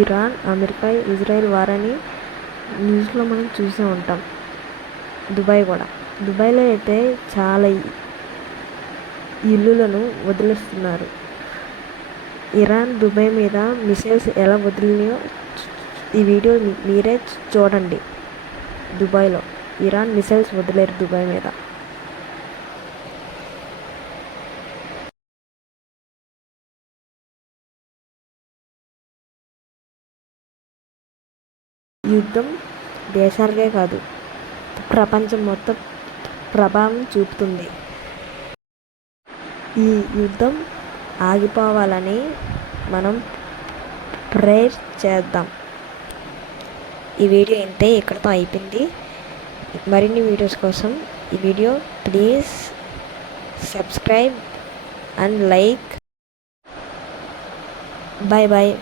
Iran, America, Israel వారని న్యూస్లో మనం చూసే ఉంటాం. దుబాయ్ కూడా, దుబాయ్లో అయితే చాలా ఇల్లులను వదిలేస్తున్నారు. ఇరాన్ దుబాయ్ మీద మిసైల్స్ ఎలా వదిలినాయో ఈ వీడియో మీరే చూడండి. దుబాయ్లో ఇరాన్ మిసైల్స్ వదిలేరు దుబాయ్ మీద. యుద్ధం దేశాలకే కాదు, ప్రపంచం మొత్తం ప్రభావం చూపుతుంది. ఈ యుద్ధం ఆగిపోవాలని మనం ప్రేయర్ చేద్దాం. ఈ వీడియో ఇంతే, ఇక్కడితో అయిపోయింది. మరిన్ని వీడియోస్ కోసం ఈ video please subscribe and like. Bye bye.